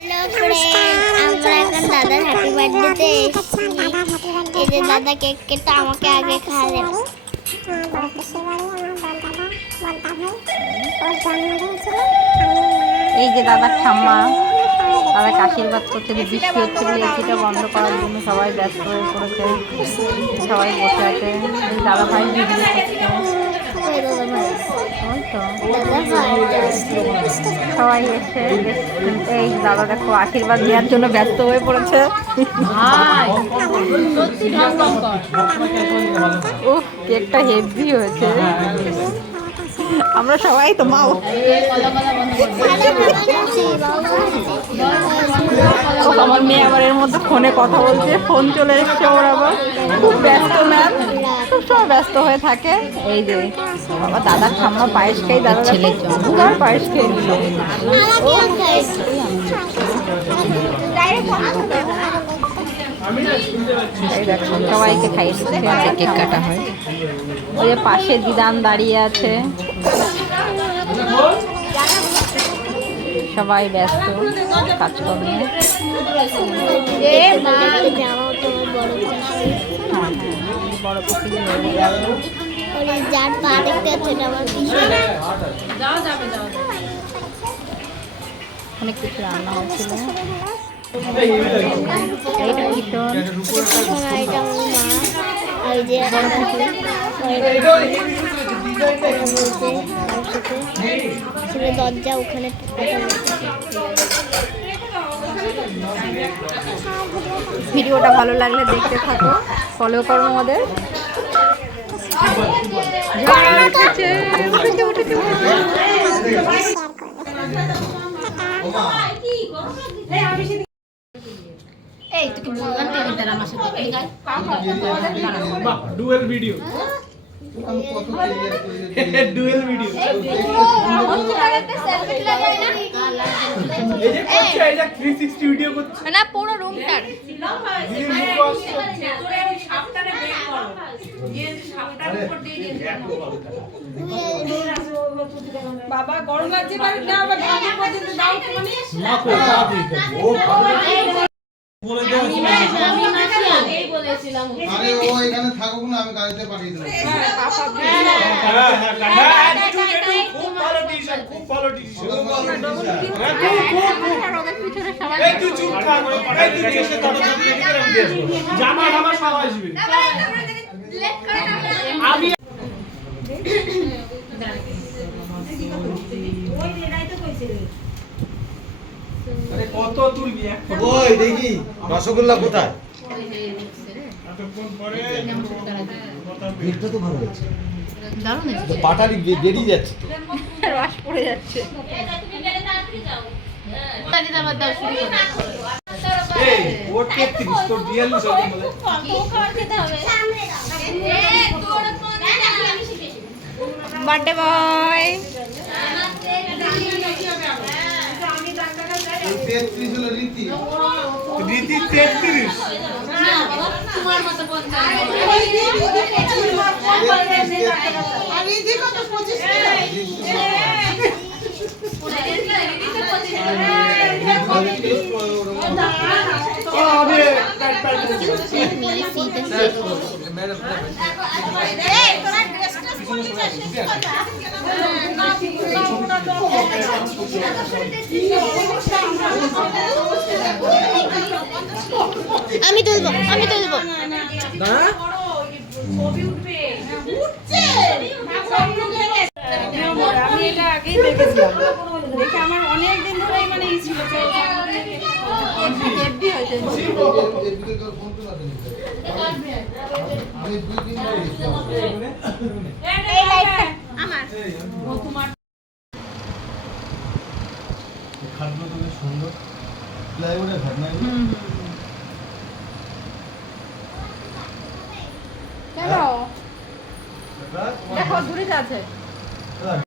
আমরা এখন দাদার হ্যাপি বার্থডেতে এসেছি। এই যে দাদা কেক কেটে আমাকে আগে খাওয়ালেন। এই যে দাদার ঠাম্মা দাদাকে আশীর্বাদ করছে, যে বৃষ্টি হচ্ছিল এসিটা বন্ধ করার জন্য সবাই ব্যস্ত হয়ে পড়েছে, সবাই বসে আছে। এই দাদা ভাই ভিডিও করছে, ওই তো সবাই এসে এই দাদা দেখো আশীর্বাদ দেওয়ার জন্য ব্যস্ত হয়ে পড়েছে। ও কেকটা হেভি হয়েছে। আমরা সবাই তো মাও আমার মেয়ে আবার এর মধ্যে ফোনে কথা বলছে, ফোন চলে এসছে ওর আবার, খুব ব্যস্ত ম্যাম, খুব সময় ব্যস্ত হয়ে থাকে। এই যে বাবা দাদার ঠাম্মা পায়েস খাই, দাদা ছেলের জন্য পায়েস খেয়ে নিল। সবাইকে খাইয়ে দিচ্ছে, কেক কাটা হয়। ওই যে পাশে দিদান দাঁড়িয়ে আছে, সবাই ব্যস্ত কাজকর্মে। যার পা দেখতে হচ্ছে আমার অনেক কিছু রান্না হচ্ছিল। এইটা ভীষণ দরজা ওখানে। ভিডিওটা ভালো লাগলে দেখতে থাকো, ফলো করো আমাদের। এই তোকে বললাম টেবিল দ্বারা আমার সাথে ডুয়েল ভিডিও ডুয়েল ভিডিও এই যে করছে, এই যে 360 ভিডিও করছে না পুরো রুমটার বাবা গরম লাগছে বাড়ি না আবার গাড়ি পর্যন্ত দাও মানে না কো ও বলে দাও। আমি মাসি আগেই বলেছিলাম আরে ও এখানে থাকুক না, আমি গাড়িতে পাঠিয়ে দেবো। খুব ভালো টিশার্ট, খুব ভালো টিশার্ট। এই তুই চুপ থাক, এই তুই এসে দাদা সামনে করে আমি দেখব। জামা জামা সব আসবে। আমি আরে কত তুলবি এখন? ওই দেখি রসগোল্লা কোথায়? এতক্ষণ পরে ভিড়টা তো ভালো হয়েছে, দারুণ হয়েছে। পাটালি বেরিয়ে যাচ্ছে তো। রস পড়ে যাচ্ছে। তাহলে আবার দাও শুরু করো। এই ওর 33 তোর রিয়েল সব বলে। Birthday boy. ওই 33 হলো রীতি। রীতি 33 তোমার মতো আর এই যে কত 25 আরে ম্যাডাম এই তোরা ড্রেসটা পরিয়ে শেষ কথা আমি তুলবো, আমি তুলবো। ছবি উঠবে উঠছে আমি এটা আগেই দেখেছিলাম, দেখে আমার অনেক দিন ধরেই মানে ই ছিল যে হেভি হয়েছে। আমি 2 দিন ধরে এই লাইটটা আমার খাটগুলো তো বেশ সুন্দর, প্লাইউডের খাট না? দেখো দূরে আছে।